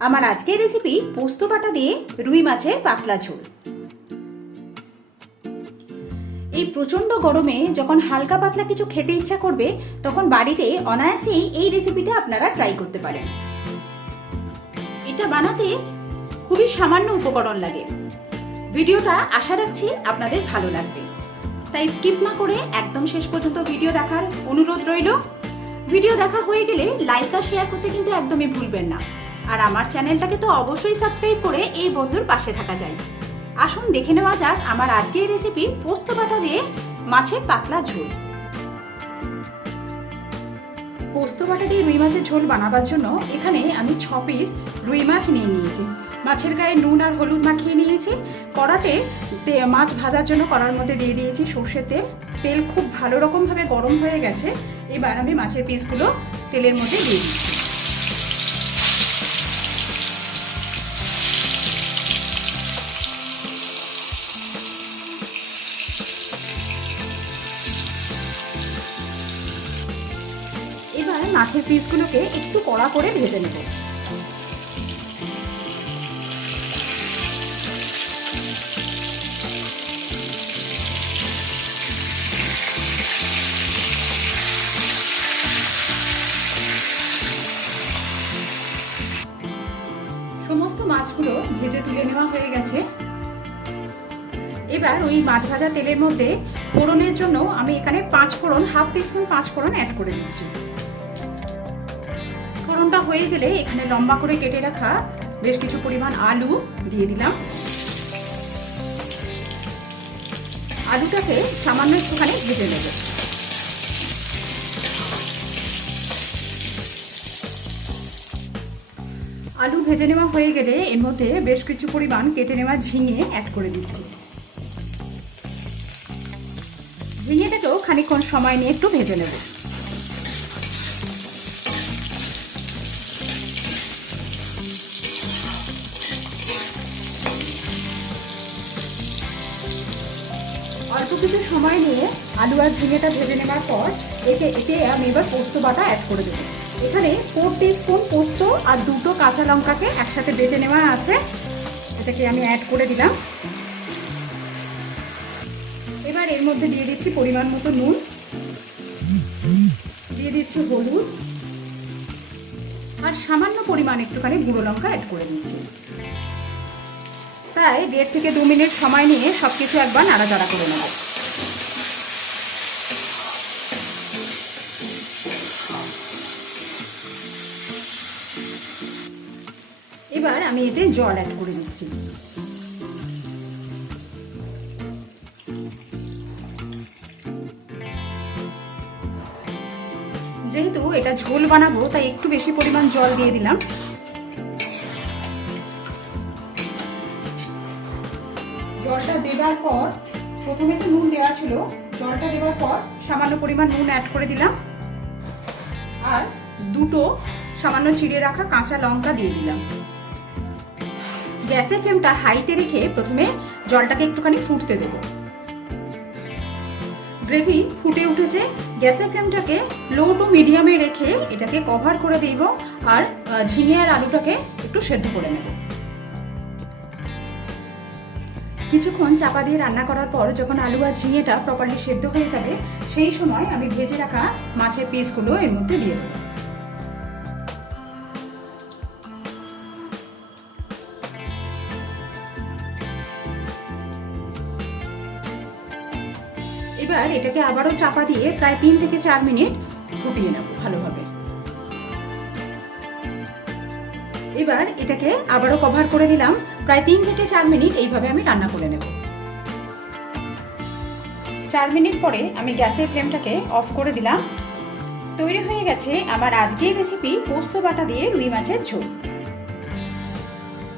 আমার আজকের রেসিপি পোস্ত বাটা দিয়ে রুই মাছের পাতলা ঝোল। এই প্রচন্ড গরমে যখন হালকা পাতলা কিছু খেতে ইচ্ছা করবে তখন বাড়িতে অনায়াসেই এই রেসিপিটা আপনারা ট্রাই করতে পারেন। এটা বানাতে খুবই সামান্য উপকরণ লাগে। ভিডিওটা আশা রাখছি আপনাদের ভালো লাগবে, তাই স্কিপ না করে একদম শেষ পর্যন্ত ভিডিও দেখার অনুরোধ রইল। ভিডিও দেখা হয়ে গেলে লাইক আর শেয়ার করতে কিন্তু একদমই ভুলবেন না। আর আমার চ্যানেলটাকে তো অবশ্যই সাবস্ক্রাইব করে এই বন্ধুর পাশে থাকা যায়। আসুন দেখে নেওয়া যাক আমার আজকের রেসিপি পোস্ত বাটা দিয়ে মাছের পাতলা ঝোল। পোস্ত বাটা দিয়ে রুই মাছের ঝোল বানাবার জন্য এখানে আমি 6 পিস রুই মাছ নিয়ে নিয়েছি। মাছের গায়ে নুন আর হলুদ মাখিয়ে নিয়েছি। কড়াতে মাছ ভাজার জন্য কড়ার মধ্যে দিয়ে দিয়েছি সর্ষের তেল। তেল খুব ভালো রকমভাবে গরম হয়ে গেছে। এবার আমি মাছের পিসগুলো তেলের মধ্যে দিয়ে দিচ্ছি। এবার মাছের পিসগুলোকে একটু কড়া করে ভেজে নেব। সমস্ত মাছগুলো ভেজে তুলে নেওয়া হয়ে গেছে। এবার ওই মাছ ভাজা তেলের মধ্যে ফোড়নের জন্য আমি এখানে 5 ফোড়ন, হাফ টিস্পুন 5 ফোড়ন অ্যাড করে দিচ্ছি। ফোড়নটা হয়ে গেলে এখানে লম্বা করে কেটে রাখা বেশ কিছু পরিমাণ আলু দিয়ে দিলাম। আলুটাকে সামান্য একটুখানি ভেজে নেব। আলু ভেজে নেওয়া হয়ে গেলে এর মধ্যে বেশ কিছু পরিমাণ কেটে নেওয়া ঝিঙে অ্যাড করে দিচ্ছি। ঝিঙেটাকেও খানিকক্ষণ সময় নিয়ে একটু ভেজে নেব। অল্প কিছু সময় নিয়ে আলু আর ঝিঙেটা ভেজে নেওয়ার পর এতে আমি এবার পোস্ত বাটা অ্যাড করে দেবো। এখানে 4 টিস্পুন পোস্ত আর 2টো কাঁচা লঙ্কাকে একসাথে বেটে নেওয়া আছে, এটাকে আমি অ্যাড করে দিলাম। এবার এর মধ্যে দিয়ে দিচ্ছি পরিমাণ মতো নুন, দিয়ে দিচ্ছি হলুদ আর সামান্য পরিমাণ একটুখানি গুঁড়ো লঙ্কা অ্যাড করে দিচ্ছি। প্রায় 1.5 থেকে 2 মিনিট সময় নিয়ে সবকিছু একবার নাড়াচাড়া করে নেব। এবার আমি এতে জল অ্যাড করে দিচ্ছি। যেহেতু এটা ঝোল বানাবো তাই একটু বেশি পরিমাণ জল দিয়ে দিলাম। জলটা দেওয়ার পর প্রথমে তো নুন দেওয়া ছিল, জলটা দেওয়ার পর সামান্য পরিমাণ নুন অ্যাড করে দিলাম আর 2টো সামান্য চিড়ে রাখা কাঁচা লঙ্কা দিয়ে দিলাম। গ্যাসের ফ্লেমটা হাইতে রেখে প্রথমে জলটাকে একটুখানি ফুটতে দেব। গ্রেভি ফুটে উঠেছে, গ্যাসের ফ্লেমটাকে লো টু মিডিয়ামে রেখে এটাকে কভার করে দেব আর ঝিঙে আর আলুটাকে একটু সেদ্ধ করে নেব। কিছুক্ষণ চাপা দিয়ে রান্না করার পর যখন আলু আর ঝিঙেটা প্রপারলি সেদ্ধ হয়ে যাবে সেই সময় আমি ভেজে রাখা মাছের পিসগুলো এর মধ্যে দিয়ে দেব। এবার এটাকে আবারও চাপা দিয়ে প্রায় 3 থেকে 4 মিনিট ফুটিয়ে নেব ভালোভাবে। এবার এটাকে আবারও কভার করে দিলাম, প্রায় 3 থেকে 4 মিনিট এইভাবে আমি রান্না করে নেব। 4 মিনিট পরে আমি গ্যাসের ফ্লেমটাকে অফ করে দিলাম। তৈরি হয়ে গেছে আমার আজকের রেসিপি পোস্ত বাটা দিয়ে রুই মাছের ঝোল।